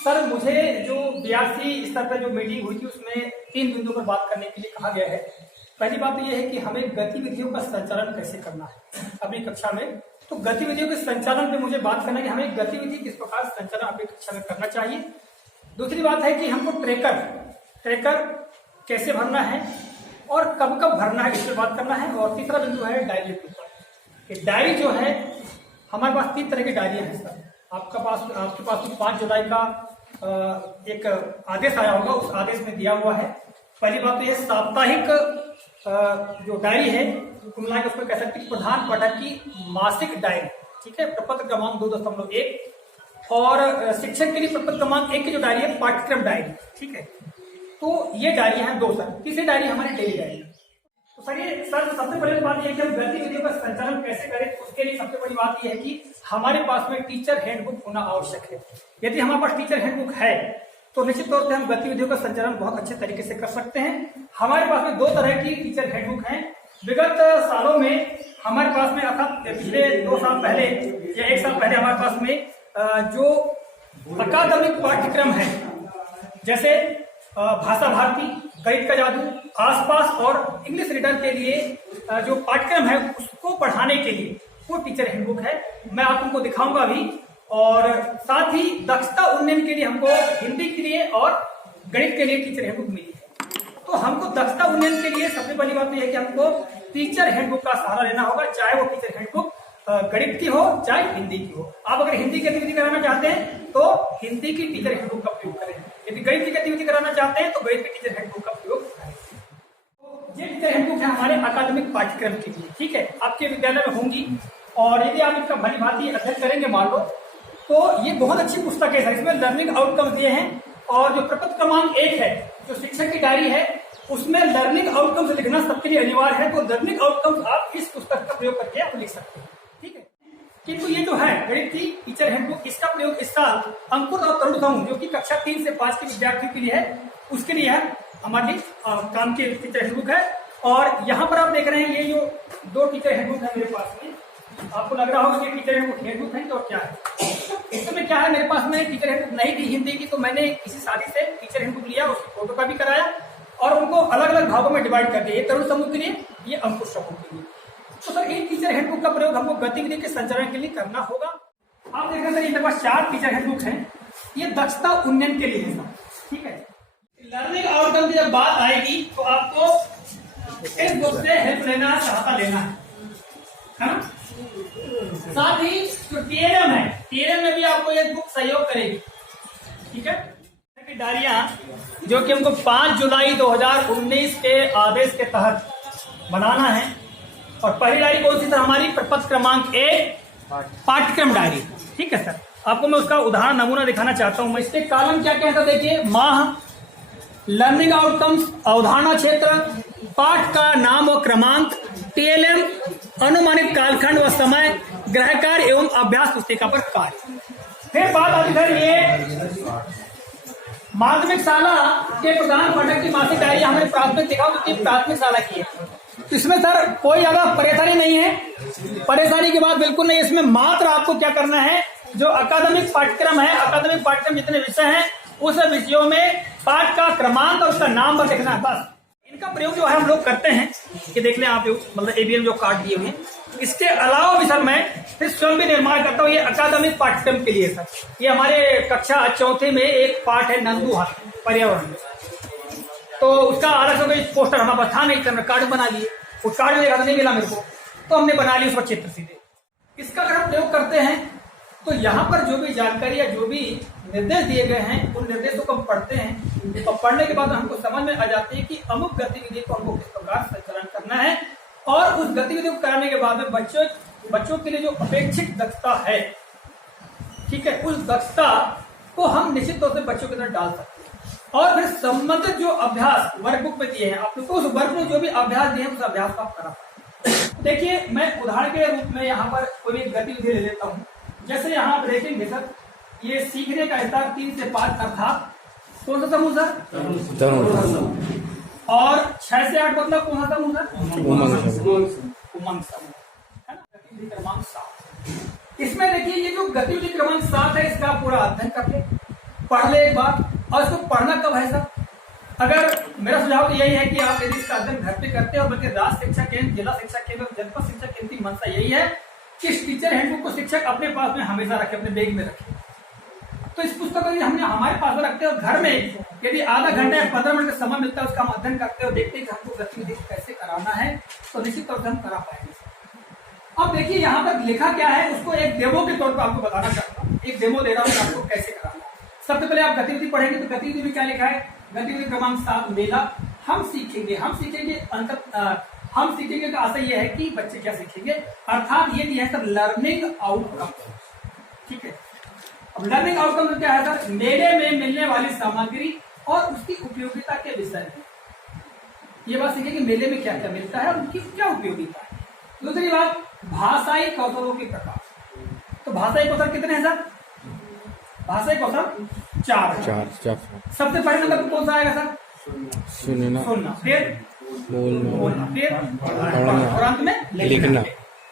Sir मुझे जो 82 स्तर पर जो मीटिंग हुई थी उसमें 3 बिंदुओं पर बात करने के लिए कहा गया है। पहली बात तो यह है कि हमें गतिविधियों का संचालन कैसे करना है अपनी कक्षा में। तो गतिविधियों के संचालन पे मुझे बात करना है कि हमें गतिविधि किस प्रकार संचालन अपनी कक्षा में करना चाहिए। दूसरी बात है कि हमको ट्रैकर कैसे भरना है और कब कब भरना है, इस पर बात करना है। और तीसरा बिंदु है डायरी के ऊपर। डायरी जो है हमारे पास 3 तरह की डायरियां हैं सर। आपके पास 5 जुलाई का एक आदेश आया होगा, उस आदेश में दिया हुआ है। पहली बात तो यह साप्ताहिक जो डायरी है मिला के उसको कह सकते हैं प्रधान पाठक की मासिक डायरी, ठीक है, प्रपत्र क्रमांक 2.1। और शिक्षक के लिए प्रपत्र क्रमांक 1 की जो डायरी है पाठ्यक्रम डायरी, ठीक है। तो ये डायरी है 2 सर। तीसरी डायरी हमारी डेली डायरी। तो सर ये सबसे बड़ी बात यह है कि हम गतिविधियों का संचालन कैसे करें। उसके लिए सबसे बड़ी बात यह है कि हमारे पास में टीचर हैंडबुक होना आवश्यक है। यदि हमारे पास टीचर हैंडबुक है तो निश्चित तौर से हम गतिविधियों का संचालन बहुत अच्छे तरीके से कर सकते हैं। हमारे पास में 2 तरह की टीचर हैंडबुक हैं। विगत सालों में हमारे पास में अर्थात पिछले 2 साल पहले या 1 साल पहले हमारे पास में जो अकादमिक पाठ्यक्रम है, जैसे भाषा भारती, गणित का जादू, आसपास और इंग्लिश रीडर के लिए जो पाठ्यक्रम है उसको पढ़ाने के लिए वो टीचर हैंडबुक है। मैं आप उनको दिखाऊंगा अभी। और साथ ही दक्षता उन्नयन के लिए हमको हिंदी के लिए और गणित के लिए टीचर हैंडबुक मिली है। तो हमको दक्षता उन्नयन के लिए सबसे पहली बात तो यह है कि हमको टीचर हैंडबुक का सहारा लेना होगा, चाहे वो टीचर हैंडबुक गणित की हो चाहे हिंदी की हो। आप अगर हिंदी की गतिविधि कराना चाहते हैं तो हिंदी की टीचर हैंडबुक का प्रयोग करें। यदि गणित की गतिविधि कराना चाहते हैं तो गणित की टीचर हैंडबुक का प्रयोग करें। तो ये टीचर हैंडबुक है हमारे अकादमिक पाठ्यक्रम के लिए, ठीक है, आपके विद्यालय में होंगी। और यदि आप इसका भली भांति अध्ययन करेंगे मान लो तो ये बहुत अच्छी पुस्तक है सर। इसमें लर्निंग आउटकम्स दिए हैं। और जो प्रपत्र क्रमांक 1 है जो शिक्षक की डायरी है उसमें लर्निंग आउटकम्स लिखना सबके लिए अनिवार्य है। तो लर्निंग आउटकम्स आप इस पुस्तक का प्रयोग करके आप लिख सकते हैं, ठीक है। किंतु ये जो है गणित की टीचर हैंडबुक, इसका प्रयोग इस साल अंकुर और तरुण समूह जो कि कक्षा 3 से 5 के विद्यार्थियों के लिए है, उसके लिए है हमारी काम की टीचर हैंडबुक है। और यहाँ पर आप देख रहे हैं ये जो 2 टीचर हैंडबुक है मेरे पास में। आपको लग रहा होगा कि टीचर हैंडबुक है तो क्या है। इसमें क्या है, मेरे पास में टीचर हैंडबुक नहीं थी हिंदी की, तो मैंने किसी साथी से टीचर हैंडबुक लिया, उसकी फोटो कॉपी कराया और उनको अलग अलग भागों में डिवाइड कर दिया। ये तरुण समूह के लिए, ये अंकुर समूह के लिए। तो सर एक टीचर हैंडबुक का प्रयोग हमको गतिविधि के संचालन के लिए करना होगा। आप देख रहे हैं सर मेरे पास 4 टीचर हैंडबुक हैं। ये दक्षता उन्नयन के लिए है सर, ठीक है। लर्निंग आउटकम की जब बात आएगी तो आपको इस बुक से हेल्प लेना, सहायता लेना है ना। साथ ही जो टीएलएम है, टीएलएम में भी आपको ये बुक सहयोग करेगी, ठीक है। डायरियां जो कि हमको 5 जुलाई 2019 के आदेश के तहत बनाना है। और पहली डायरी कौन सी सर, हमारी प्रपत्र क्रमांक 1 पाठ्यक्रम डायरी, ठीक है सर। आपको मैं उसका उदाहरण नमूना दिखाना चाहता हूं। मैं इसके कॉलम क्या कहता, देखिए, माह, लर्निंग आउटकम्स, अवधारणा क्षेत्र, पाठ का नाम व क्रमांक, टीएलएम, अनुमानित कालखंड व समय, गृह कार्य एवं अभ्यास पुस्तिका पर कार्य। फिर बात आती सर ये माध्यमिक शाला के प्रधान पाठक की मासिक डायरी हमारे प्राथमिक दिखाओ तो प्राथमिक शाला की है। इसमें सर कोई ज्यादा परेशानी नहीं है, परेशानी की बात बिल्कुल नहीं। इसमें मात्र आपको क्या करना है, जो अकादमिक पाठ्यक्रम है, अकादमिक पाठ्यक्रम जितने विषय हैं उस विषयों में पाठ का क्रमांक और उसका नाम पर लिखना है, बस। इनका प्रयोग जो है हम लोग करते हैं कि देख लें आप, मतलब एबीएम जो कार्ड दिए हुए हैं। इसके अलावा भी सर मैं फिर स्वयं भी निर्माण करता हूँ। ये अकादमिक पाठ्यक्रम के लिए सर, ये हमारे कक्षा 4 में एक पाठ है नंदू हाथी पर्यावरण, तो उसका अलग से पोस्टर हमारे पास था नहीं, तो कार्ड बना लिए। उस कार्ड में देखा तो नहीं मिला मेरे को, तो हमने बना लिया उसका चित्र सीधे। इसका अगर हम प्रयोग करते हैं तो यहाँ पर जो भी जानकारी या जो भी निर्देश दिए गए हैं उन निर्देशों को हम पढ़ते हैं। तो पढ़ने के बाद हमको समझ में आ जाती है कि अमुक गतिविधि को हमको किस प्रकार संचालन करना है। और उस गतिविधि को कराने के बाद में बच्चों के लिए जो अपेक्षित दक्षता है, ठीक है, उस दक्षता को हम निश्चित तौर से बच्चों के अंदर डाल सकते हैं। और फिर संबंधित जो अभ्यास वर्कबुक में दिए हैं आपको, तो उस वर्क में जो भी अभ्यास दिए हैं उस अभ्यास को आप करा। देखिए मैं उदाहरण के रूप में यहाँ पर कोई एक गतिविधि ले लेता हूँ। जैसे यहाँ आप देखेंगे सर, ये सीखने का स्तर 3 से 5 अर्थात कौन सा समूह सर, और 6 से 8 मतलब कौन सा समूह सर, उमंग समूह, है ना। गतिविधि क्रमांक 7, इसमें देखिए ये जो गतिविधि क्रमांक 7 है इसका पूरा अध्ययन करके पढ़ ले एक बार। और इसको पढ़ना कब है सर? अगर मेरा सुझाव तो यही है कि आप यदि इसका अध्ययन घर पे करते हैं, और बल्कि राज्य शिक्षा केंद्र, जिला शिक्षा केंद्र, जनपद शिक्षा केंद्र की मंशा यही है कि इस टीचर हैंडबुक को शिक्षक अपने पास में हमेशा रखे, अपने बैग में रखे। तो इस पुस्तक को हमने हमारे पास में रखते हैं और घर में यदि आधा घंटा या 15 मिनट का समय मिलता है, उसका हम अध्ययन करते हैं और देखते हैं कि हमको गतिविधि कैसे कराना है, तो निश्चित तौर से हम करा पाएंगे। अब देखिए यहाँ पर लिखा क्या है, उसको एक डेमो के तौर पर आपको बताना चाहता हूँ। एक डेमो दे रहा हूँ आपको कैसे कराना है। सबसे पहले आप गतिविधि पढ़ेंगे तो गतिविधि में क्या लिखा है? गतिविधि क्रमांक 7 मेला। हम सीखेंगे का आशय यह है कि बच्चे क्या सीखेंगे, अर्थात ये दिया है सर लर्निंग आउटकम। ठीक है, अब लर्निंग आउटकम क्या है सर? मेले में मिलने वाली सामग्री और उसकी उपयोगिता के विषय में ये बात सीखेंगे, मेले में क्या क्या मिलता है और उनकी क्या उपयोगिता है। दूसरी बात, भाषाई कौशलों के प्रकार। तो भाषाई कौशल कितने हैं सर? भाषाई कौशल 4। सबसे पहले नंबर कौन सा आएगा सर? सुनना, फिर बोलना, फिर और अंत में लिखना।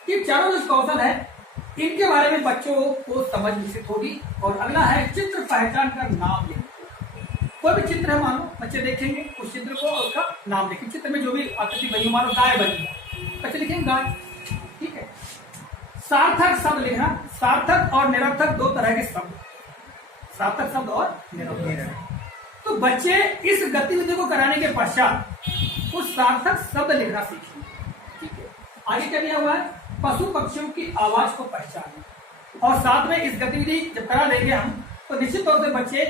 ये चारों जो कौशल है, इनके बारे में बच्चों को समझ विकसित होगी। और अगला है चित्र पहचान कर नाम लिखना। कोई भी चित्र है, मानो बच्चे देखेंगे उस चित्र को और उसका नाम लिखेंगे। चित्र में जो भी आकृति बनी, मानो गाय बनी, बच्चे लिखेंगे गाय। ठीक है, सार्थक शब्द लिखना। सार्थक और निरर्थक दो तरह के शब्द, सार्थक शब्द और निरर्थक। तो बच्चे इस गतिविधि को कराने के पश्चात उस सार्थक शब्द लिखना सीखेंगे। ठीक है, आगे क्या दिया हुआ है? पशु पक्षियों की आवाज को पहचानें। और साथ में इस गतिविधि जब करा देंगे हम, तो निश्चित तौर से बच्चे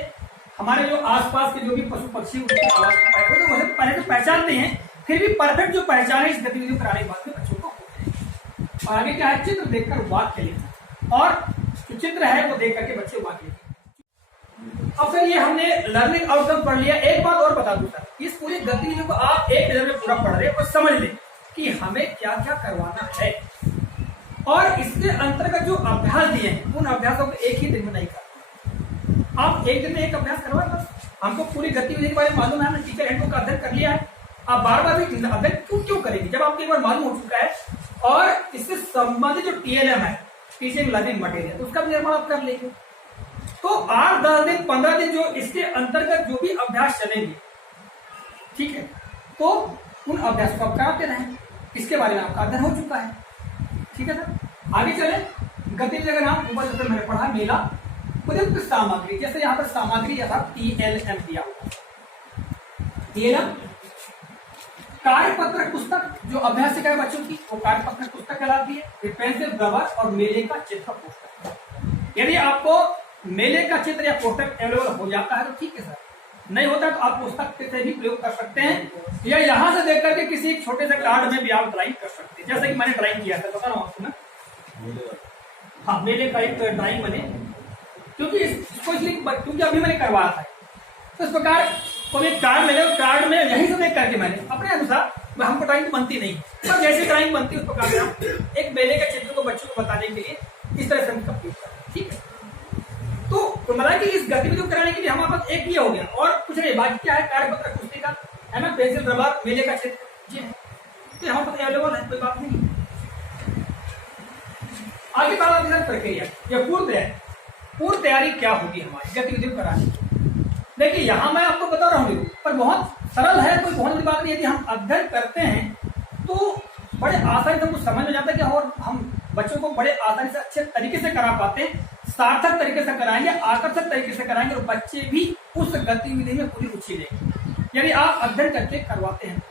हमारे जो आसपास के जो भी पशु पक्षी उनकी आवाज को पहचानते, तो वैसे पहले तो पहचानते हैं, फिर भी परफेक्ट जो पहचान है इस गतिविधि को कराने के बाद में बच्चों को होते हैं। और आगे क्या है? चित्र देखकर वाक्य लिखना। और जो चित्र है वो देख करके बच्चे वाक्य लिखें। अब फिर ये हमने लर्निंग आउटकम पढ़ लिया। एक बात और बता दूं सर, इस पूरी गतिविधि को आप एक नजर में पूरा पढ़ रहे और समझ लें कि हमें क्या क्या करवाना है। और इसके अंतर्गत जो अभ्यास दिए हैं, उन अभ्यासों को एक ही दिन में नहीं करना। आप एक दिन में एक अभ्यास करवाए बस। हमको पूरी गतिविधि के बारे में मालूम है, हमने टीचर हैंडबुक का अध्ययन कर लिया है। आप बार बार भी अध्ययन क्यों करेंगे जब आपको एक बार मालूम हो चुका है? और इससे संबंधित जो TLM है, टीचिंग लर्निंग मटेरियल, उसका भी निर्माण आप कर लेंगे। तो 8, 10 दिन, 15 दिन जो इसके अंतर्गत जो भी अभ्यास चलेंगे, ठीक है, तो उन अभ्यास को आप कराते रहें। इसके बारे में आपका अध्ययन हो चुका है। ठीक है सर, आगे चले। गतिविधि का नाम ऊपर जैसे मैंने पढ़ा, मेला। उपयुक्त सामग्री, जैसे यहाँ पर सामग्री अर्थात TLM दिया हुआ। TLM कार्यपत्र पुस्तक, जो अभ्यास सिखाए बच्चों की, वो कार्यपत्र पुस्तक कहलाती है। पेंसिल, रबर और मेले का चित्र पोस्टर। यदि आपको मेले का चित्र या पोस्टर अवेलेबल हो जाता है तो ठीक है सर, नहीं होता तो आप पुस्तक से भी प्रयोग कर सकते हैं, या यहाँ से देख करके किसी छोटे से कार्ड में भी आप ड्राइंग कर सकते हैं, जैसे कि मैंने ड्राइंग किया था, बता रहा हूँ आपको ना। हाँ, मेले का एक ड्राइंग बने, क्योंकि इसको इसलिए क्योंकि अभी मैंने करवाया था। तो इस प्रकार कोई एक कार्ड मिले, कार्ड में यहीं से देख करके मैंने अपने अनुसार, हमको ड्राइंग बनती नहीं, पर जैसे ड्राइंग बनती है उस प्रकार से हम एक मेले के चित्र को बच्चों को बताने के लिए इस तरह से हम कंप्लीट करते हैं। ठीक है, तो मतलब कि इस गतिविधि को कराने के लिए हमारे पास एक ये हो गया और कुछ नहीं। बाकी क्या है? कार्यपत्र पुस्तिका है ना, पेंसिल, रबर, मेले का चित्र जी है, तो हमारे पास अवेलेबल है, कोई बात नहीं। आगे बात आती है प्रक्रिया या पूर्व तैयारी क्या होगी हमारी गतिविधि को कराने की। देखिए यहाँ मैं आपको बता रहा हूँ, पर बहुत सरल है, कोई बहुत बड़ी बात नहीं। यदि हम अध्ययन करते हैं तो बड़े आसानी से हमको समझ में जाता है कि और हम बच्चों को बड़े आसानी से अच्छे तरीके से करा पाते हैं। सार्थक तरीके से कराएंगे, आकर्षक तरीके से कराएंगे और बच्चे भी उस गतिविधि में पूरी रुचि लेंगे यदि आप अध्ययन करके करवाते हैं।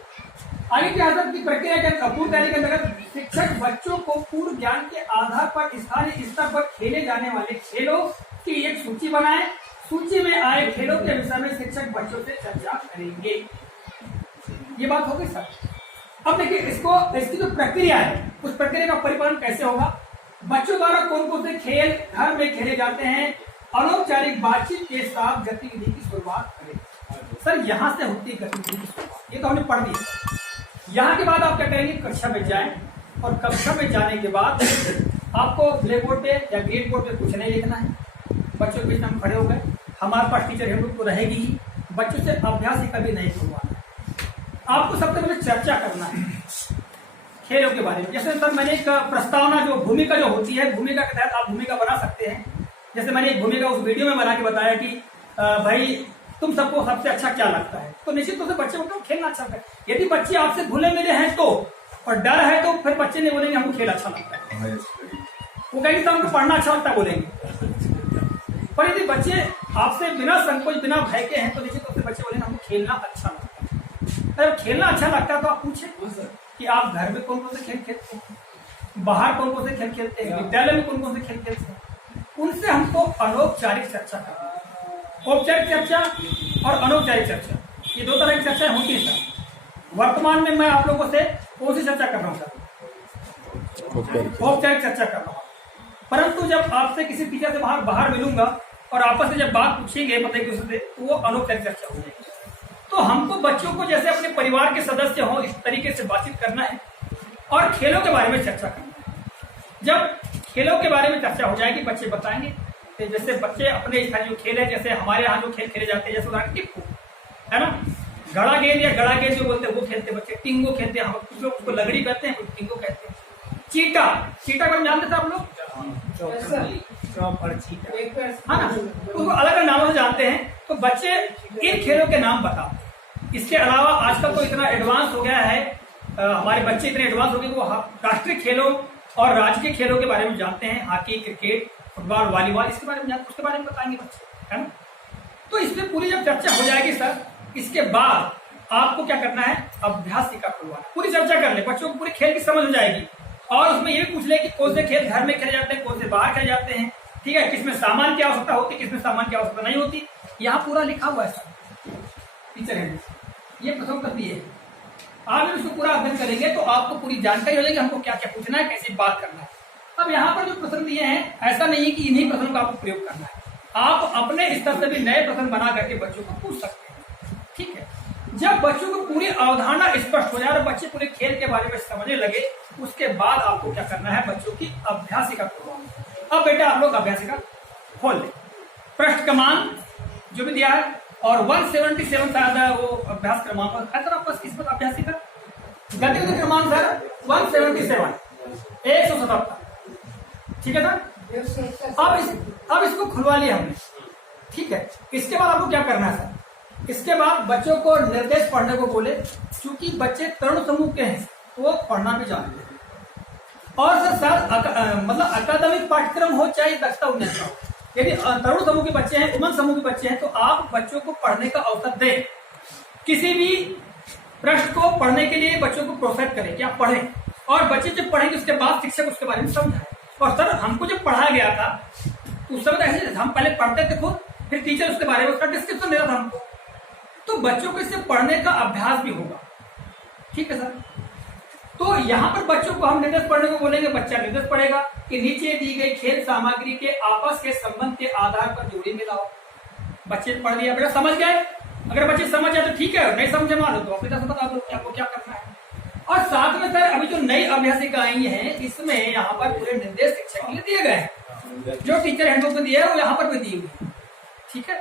आगे की आदत की प्रक्रिया के पूर्व तैयारी के अंतर्गत शिक्षक बच्चों को पूर्व ज्ञान के आधार पर स्थानीय स्तर पर खेले जाने वाले खेलों की एक सूची बनाए। सूची में आए खेलों के विषय में शिक्षक बच्चों से चर्चा करेंगे। ये बात होगी सर। अब देखिए इसकी जो प्रक्रिया है, उस प्रक्रिया का परिपालन कैसे होगा। बच्चों द्वारा कौन कौन से खेल घर में खेले जाते हैं, अनौपचारिक बातचीत के साथ गतिविधि की शुरुआत करें। सर यहाँ से होती है गतिविधि की शुरुआत, ये तो हमने पढ़ लिया। यहाँ के बाद आप क्या करेंगे, कक्षा में जाएं और कक्षा में जाने के बाद आपको ब्लैक बोर्ड पे या ग्रीन बोर्ड पे कुछ नहीं लिखना है। बच्चों के बीच हम खड़े हो गए, हमारे पास टीचर हैंडबुक तो रहेगी ही, बच्चों से अभ्यास ही कभी नहीं करवाना है। आपको सबसे पहले चर्चा करना है खेलों के बारे में। जैसे सर मैंने एक प्रस्तावना जो भूमिका जो होती है, भूमिका के तहत आप भूमिका बना सकते हैं। जैसे मैंने एक भूमिका उस वीडियो में बना के बताया कि भाई तुम सबको सबसे अच्छा क्या लगता है, तो निश्चित तौर से बच्चे को खेलना अच्छा लगता है। यदि बच्चे आपसे घुले मिले हैं तो, और डर है तो फिर बच्चे नहीं बोलेंगे हमको खेल अच्छा लगता है, वो कहेंगे तो हमको पढ़ना अच्छा लगता है बोलेंगे। पर यदि बच्चे आपसे बिना संकोच बिना भय के हैं तो निश्चित तौर से बच्चे बोलेंगे हमको खेलना अच्छा लगता है। अगर खेलना अच्छा लगता है तो आप पूछे कि आप घर में कौन कौन से खेल खेलते हैं, बाहर कौन कौन से खेल खेलते हैं, विद्यालय में कौन कौन से खेल खेलते हैं, उनसे हमको अनौपचारिक चर्चा करना है। औपचारिक चर्चा और अनौपचारिक चर्चा, ये दो तरह की चर्चा होती है सर। वर्तमान में मैं आप लोगों से कौन सी चर्चा कर रहा हूँ सर? औपचारिक चर्चा कर रहा हूँ। परंतु जब आपसे किसी टीचर से बाहर मिलूंगा और आपस में जब बात पूछेंगे पता है दूसरे से, तो वो अनौपचारिक चर्चा हो जाएगी। तो हमको बच्चों को जैसे अपने परिवार के सदस्य हो इस तरीके से बातचीत करना है और खेलों के बारे में चर्चा करना है। जब खेलों के बारे में चर्चा हो जाएगी बच्चे बताएंगे, जैसे बच्चे अपने स्थानीय जो खेल है, जैसे हमारे यहाँ जो खेल खेले जाते हैं, जैसे उदाहरण टिप्पू है ना, घड़ा गेंद या गड़ा गेंद जो बोलते हैं वो खेलते बच्चे, टिंगो खेलते हैं, कुछ लोग उसको लगड़ी कहते हैं, कुछ टिंगो कहते हैं। चीटा, चीटा को जानते थे आप लोग? हाँ ना, उसको अलग अलग नामों से जानते हैं। तो बच्चे इन खेलों के नाम बताओ। इसके अलावा आजकल तो इतना एडवांस हो गया है, हमारे बच्चे इतने एडवांस हो गए वो राष्ट्रीय खेलों और राज्य के खेलों के बारे में जानते हैं, हॉकी, क्रिकेट, फुटबॉल, वॉलीबॉल, इसके बारे में जानते, उसके बारे में बताएंगे बच्चे, है ना। तो इसमें पूरी जब चर्चा हो जाएगी सर, इसके बाद आपको क्या करना है, अभ्यास का खुलवाना, पूरी चर्चा कर ले, बच्चों को पूरी खेल की समझ हो जाएगी और उसमें ये भी पूछ ले कि कौन से खेल घर में खेले जाते हैं, कौन से बाहर खेले जाते हैं, ठीक है, किसमें सामान की आवश्यकता होती है, किसमें सामान की आवश्यकता नहीं होती, यहाँ पूरा लिखा हुआ है सर टीचर है, ये प्रथम करती है। आप इसको पूरा अध्ययन करेंगे तो आपको पूरी जानकारी हो जाएगी हमको क्या क्या पूछना है, कैसी बात करना है। अब यहाँ पर जो प्रश्न दिए हैं, ऐसा नहीं है कि इन्हीं प्रश्नों का आपको प्रयोग करना है, आप अपने स्तर से भी नए प्रश्न बना करके बच्चों को पूछ सकते हैं, ठीक है। जब बच्चों को पूरी अवधारणा स्पष्ट हो जाए और बच्चे पूरे खेल के बारे में समझने लगे, उसके बाद आपको क्या करना है, बच्चों की अभ्यासिका करवाना। अब बेटा आप लोग अभ्यासिका खोल ले, पृष्ठ क्रमांक जो भी दिया है और 177 शायद वो अभ्यास क्रमांक है सर आपका, किस पर अभ्यासिका गतिविधि क्रमांक सर 177 177, ठीक है सर। अब इसको खुलवा लिया हमने, ठीक है। इसके बाद आपको क्या करना है सर, इसके बाद बच्चों को निर्देश पढ़ने को बोले, क्योंकि बच्चे तरुण समूह के हैं वो पढ़ना भी जानते हैं, और सर मतलब अकादमिक पाठ्यक्रम हो चाहे दक्षता उन्नयन हो, यदि तरुण समूह के बच्चे हैं, उमंग समूह के बच्चे हैं, तो आप बच्चों को पढ़ने का अवसर दें, किसी भी प्रश्न को पढ़ने के लिए बच्चों को प्रोत्साहित करें कि आप पढ़ें, और बच्चे जब पढ़ेंगे उसके बाद शिक्षक उसके बारे में समझाए। और सर हमको जब पढ़ाया गया था उस समय ऐसे हम पहले पढ़ते थे खुद, फिर टीचर उसके बारे में उसका डिस्क्रिप्शन देता था हमको, तो बच्चों को इससे पढ़ने का अभ्यास भी होगा, ठीक है सर। तो यहाँ पर बच्चों को हम निर्देश पढ़ने को बोलेंगे, बच्चा निर्देश पढ़ेगा कि नीचे दी गई खेल सामग्री के आपस के संबंध के आधार पर जोड़ी मिलाओ। बच्चे पढ़ लिया, बेटा समझ गए, अगर बच्चे समझ जाए तो ठीक है, नहीं समझे मान लो तो अपनी तरफ से बता दो आपको क्या करना है। और साथ में सर अभी जो नई अभ्यासिका आई है, इसमें यहाँ पर पूरे निर्देश शिक्षक के लिए दिए गए हैं, जो टीचर हैंडबुक में दिया है वो यहाँ पर भी दिए हुए, ठीक है।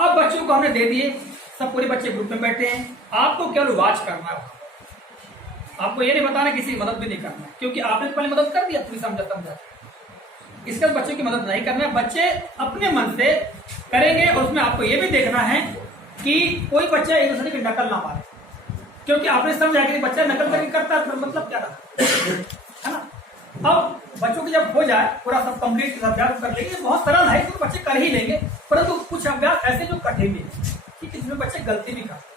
अब बच्चों को हमने दे दिए, सब पूरे बच्चे ग्रुप में बैठे हैं, आपको केवल वॉच करना है, आपको ये नहीं बताना, किसी की मदद भी नहीं करना है, क्योंकि आपने पहले मदद कर दिया पूरी समझा, इसके बाद बच्चों की मदद नहीं करना है, बच्चे अपने मन से करेंगे। और उसमें आपको ये भी देखना है कि कोई बच्चा एक दूसरे की नकल ना मारे, क्योंकि आपने समझा कि बच्चा नकल करके करता है तो मतलब क्या है ना। अब बच्चों की जब हो जाए पूरा सब कंप्लीट अभ्यास कर लेंगे, बहुत सरल है तो बच्चे कर ही लेंगे, परंतु कुछ अभ्यास ऐसे जो कठिन भी है, ठीक है, जिसमें बच्चे गलती भी करते।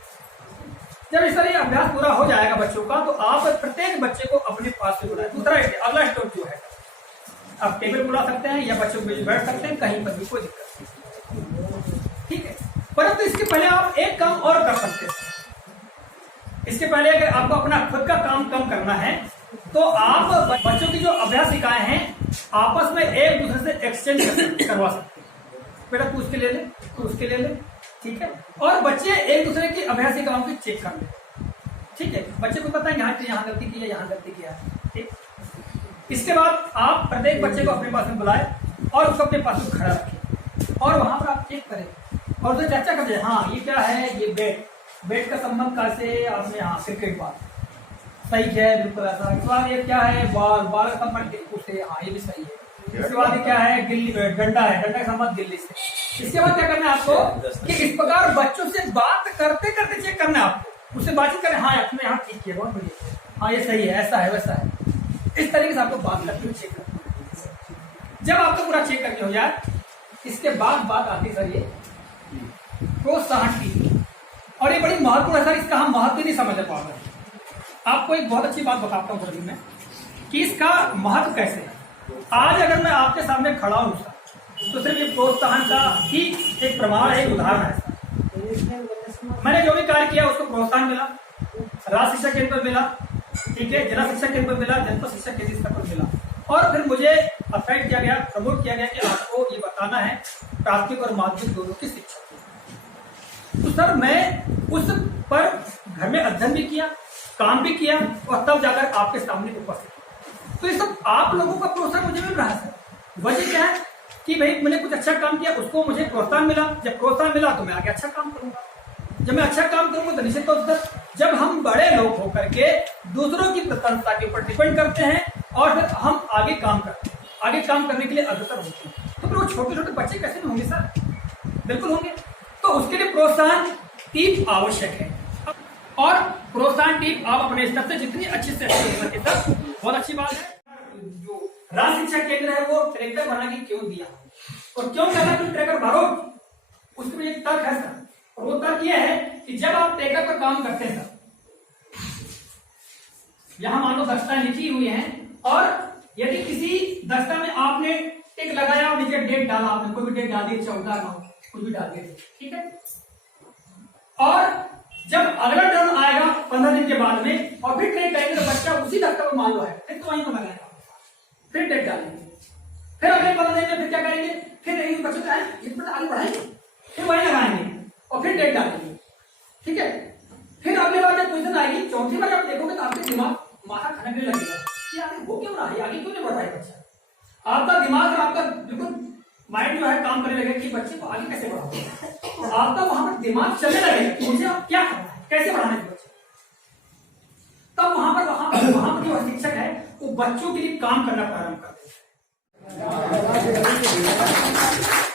जब इस तरह अभ्यास पूरा हो जाएगा बच्चों का, तो आप प्रत्येक बच्चे को अपने पास से बुलाएं। दूसरा अगला स्टेप जो है, आप टेबल बुला सकते हैं या बच्चों को बैठ सकते हैं, कहीं पर भी कोई दिक्कत नहीं, ठीक है। परंतु इसके पहले आप एक काम और कर सकते हैं, इसके पहले अगर आपको अपना खुद का काम कम करना है तो आप बच्चों की जो अभ्यासिकाएं हैं आपस में एक दूसरे से एक्सचेंज करवा सकते हैं। बेटा तू उसके ले ले, तू उसके ले ले, ठीक है। और बच्चे एक दूसरे की अभ्यासिकाओं की चेक कर ले, ठीक है। बच्चे को पता है यहाँ गलती की है, यहाँ गलती किया है, ठीक। इसके बाद आप प्रत्येक बच्चे को अपने पास में बुलाए और उसको अपने पास में खड़ा रखें और वहां पर आप चेक करें और उससे चर्चा करते हैं, हाँ ये क्या है, ये बैट का संबंध कैसे आपने, हाँ क्रिकेट बॉल सही है, बिल्कुल ऐसा। इस बार ये क्या है, बॉल का संबंध उससे, हाँ ये भी सही है, इसके बाद क्या है, गिल्ली डंडा है, डंडा का संबंध गिल्ली से। इसके बाद क्या करना है आपको कि इस प्रकार बच्चों से बात करते करते चेक करना है आपको, उससे बातचीत करें, हाँ तुमने यहाँ ठीक किया, बहुत बढ़िया, हाँ ये सही है, ऐसा है वैसा है, इस तरीके से आपको बात करके हुए चेक करना है। जब आपको पूरा चेक करके हो जाए, इसके बाद बात आती सर ये प्रोत्साहन की, और ये बड़ी महत्वपूर्ण है सर, इसका हम महत्व नहीं समझ पा रहे। आपको एक बहुत अच्छी बात बताता हूँ सर मैं कि इसका महत्व कैसे है। आज अगर मैं आपके सामने खड़ा हूं सर, तो सिर्फ ये प्रोत्साहन का ही एक प्रमाण है, एक उदाहरण है सर। मैंने जो भी कार्य किया उसको प्रोत्साहन मिला, राज्य शिक्षा केंद्र पर मिला, ठीक है, जिला शिक्षा केंद्र पर मिला, जनपद शिक्षा केंद्र स्तर पर मिला, और फिर मुझे असाइन किया गया, प्रमोट किया गया कि आपको ये बताना है प्राथमिक और माध्यमिक दोनों की शिक्षा। तो सर मैं उस पर घर में अध्ययन भी किया, काम भी किया, और तब जाकर आपके सामने उपस्थित। तो ये सब आप लोगों का प्रोत्साहन मुझे मिल रहा है सर। वजह क्या है कि भाई मैंने कुछ अच्छा काम किया, उसको मुझे प्रोत्साहन मिला, जब प्रोत्साहन मिला तो मैं आगे अच्छा काम करूंगा, जब मैं अच्छा काम करूंगा तो निश्चित तौर पर जब हम बड़े लोग होकर के दूसरों की प्रशंसा के ऊपर डिपेंड करते हैं और फिर हम आगे काम करते हैं, आगे काम करने के लिए अग्रसर होते हैं, तो फिर वो छोटे छोटे बच्चे कैसे नहीं होंगे सर? बिल्कुल होंगे। तो उसके लिए प्रोत्साहन टीप आवश्यक है, और प्रोत्साहन टीप आप अपने स्तर से जितनी अच्छी से अच्छी हो सके सर, बहुत अच्छी बात है। जो राज्य शिक्षा केंद्र है वो ट्रैक्टर बना के क्यों दिया और क्यों कहना कि ट्रैक्टर भरो, उसके लिए एक तर्क है सर, और वो तर्क ये है कि जब आप ट्रैक्टर पर काम करते हैं सर, यहां मान लो दस्ता लिखी हुई है, और यदि किसी दस्ता में आपने टिक लगाया, नीचे डेट डाला, आपने कोई भी डेट डाल दी, 14 9 कुछ भी डाल दिया, ठीक है, और जब अगला टर्न आएगा 15 दिन के बाद में, और फिर ट्रेड करेंगे, बच्चा उसी दफ्तर पर मान लो है, फिर तो वहीं पर लगाएगा, फिर डेट डालेंगे, फिर अगले 15 दिन में फिर क्या करेंगे, फिर एक बच्चे को आगे बढ़ाएंगे, फिर वहीं लगाएंगे और फिर डेट डालेंगे, ठीक है। फिर अगले बार जब क्वेश्चन आएगी, चौथी बार आप देखोगे तो आपके दिमाग माथा खनकने लगेगा कि आगे वो क्यों रहा है, आगे क्यों नहीं बढ़ रहा है बच्चा। आपका दिमाग और आपका बिल्कुल माइंड जो है काम करने लगेगा कि बच्चे को आगे कैसे बढ़ाओ, और आपका वहां पर दिमाग चलने लगेगा कि मुझे आप क्या करना है, कैसे बढ़ाना है बच्चे। तब वहां पर जो शिक्षक है वो बच्चों के लिए काम करना प्रारंभ कर देता है।